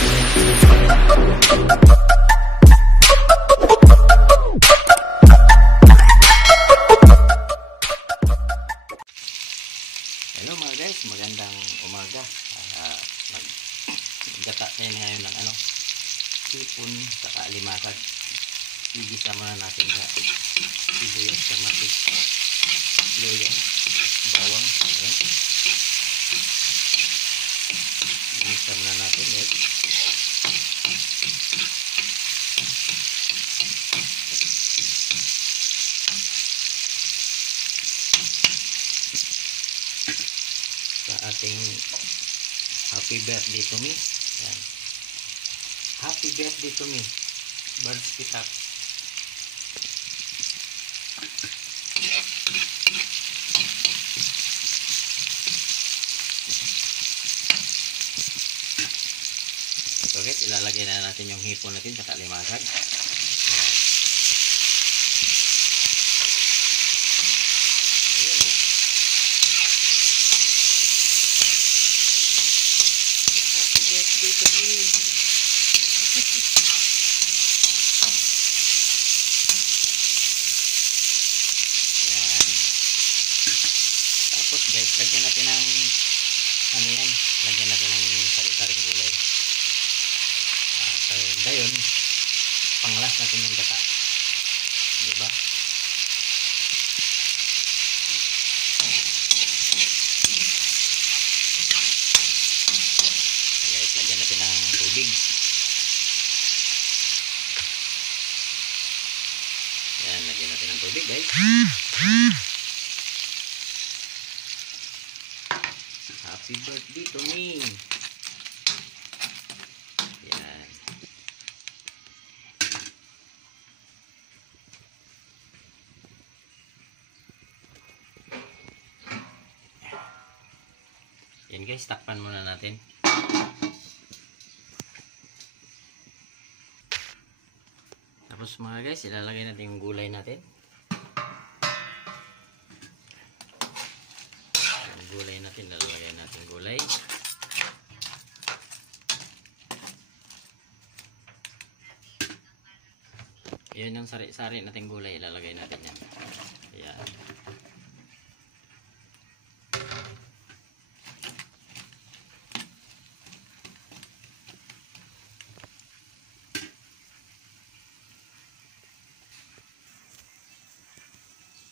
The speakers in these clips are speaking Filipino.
Hello mga guys, magandang umaga. Maggata tayo ngayon ng hipon sa alimasag. Igisa muna natin sa sibuyas, kamatis, luya, bawang. Igisa muna natin sa ating happy birthday to me. Yan. Happy birthday to me, Birds Pitak. So guys, ilalagay na natin yung hipon natin sa kalimasag. Dito rin. Yan. Tapos guys, lagyan natin ng lagyan natin ng sari-saring gulay. Gayon, panglas natin yung gata. Diba? Tubig. Yan, lagyan natin ng tubig guys. Happy birthday to me. Yan. Yan guys, takpan muna natin. Tapos mga guys, ilalagay natin yung gulay natin. Yung gulay natin, ilalagay natin gulay. Yun yung sari-sari natin gulay, ilalagay natin yan. Ayan.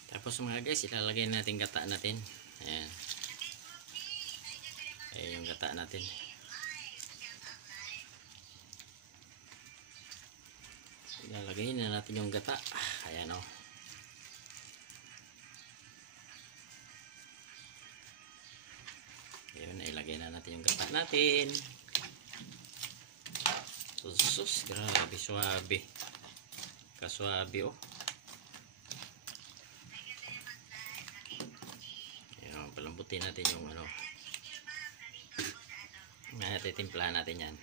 Tapos mga guys, ilalagay natin gata natin. Ayan. Ayan yung gata natin. Ilalagay na natin yung gata. Ayan o. Ayan, ilagay na natin yung gata natin. Sus, grabe, suabe. Kaswabe o. Palambutin natin yung titimplahan natin yan.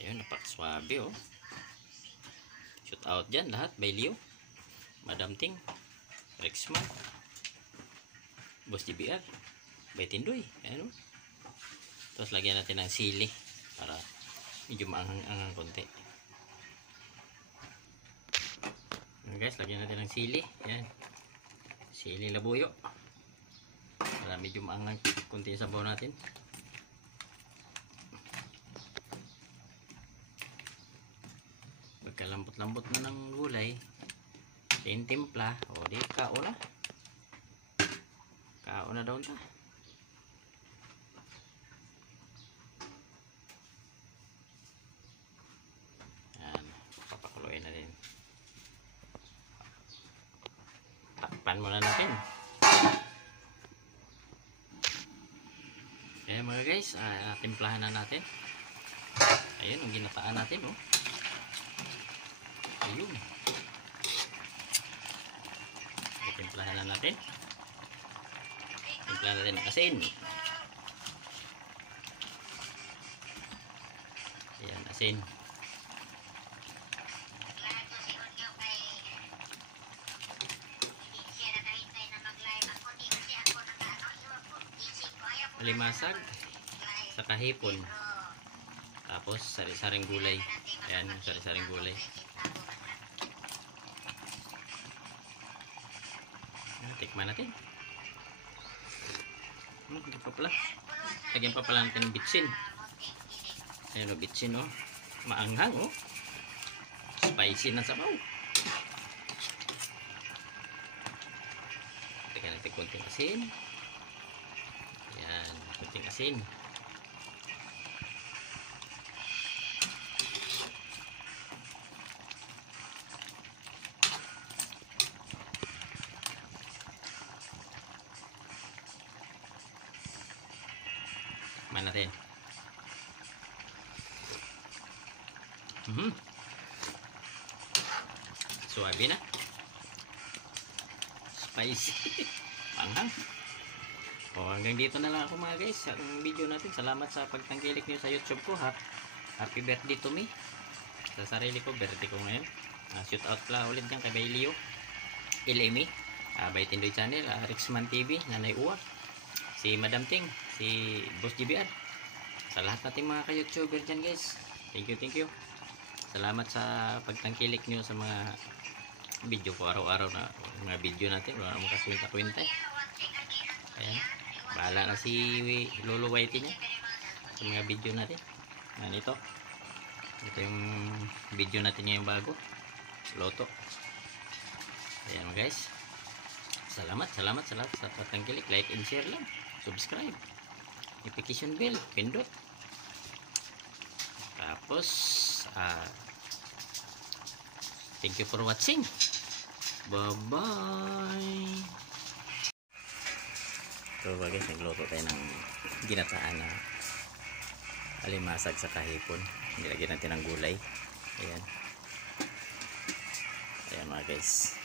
Ayun, napakaswabe oh. Shoot out dyan lahat. By Leo, Madam Ting, Rexman, Boss GBR, by Tindoy. Ayan oh. Tapos lagyan natin ng sili para medyo maanghang-anghang konti. Ayan guys, lagyan natin ng sili. Ayan, sili labuyo para medyo maangang kunti yung sabaw natin. Pagkalambot-lambot na ng gulay, timpla o di kao na daw na. Yan, papakuloyin na din. Takpan muna natin. Ayan mga guys, timplahan na natin. Ayun, ang ginataan natin oh. Ayun. Timplahan na natin. Timplahan natin ng asin. Ayan, asin. Alimasag sa kahipon. Tapos sari-saring gulay. Ayan, sari-saring gulay. Tikman natin. Ito pa pala. Lagyan pa pala natin ng bitsin. Ayan o, bitsin o. Maanghang o. Spicy na sabaw. Lagyan natin konting asin. Ayan, konting asin. Tikman natin. Suwabe na. Spicy. Panghang. Hanggang dito na lang ako mga guys ang video natin. Salamat sa pagtangkilik nyo sa YouTube ko ha. Happy birthday to me. Sa sarili ko, birthday ko ngayon. Shoot out pala ulit dyan kay Bailio Ilemi, by Tindoy Channel, Rexman TV, Nanay Uwa, si Madam Ting, si Boss GBR, sa lahat nating mga ka-YouTuber dyan guys. Thank you. Salamat sa pagtangkilik nyo sa mga video ko araw-araw na mga video natin. Wala naman kakwenta-kwenta eh. Ayan, bahala na si Lolo Whitey niya sa mga video natin. Ayan, ito yung video natin ngayong bago, loto. Ayan guys, salamat sa pagtangkilik. Like and share lang, subscribe, notification bell, pindot. Tapos thank you for watching. Bye bye. So guys, nagluto tayo ng ginataan na alimasag sa kahipon. Nilagyan natin ng gulay. Ayan mga guys.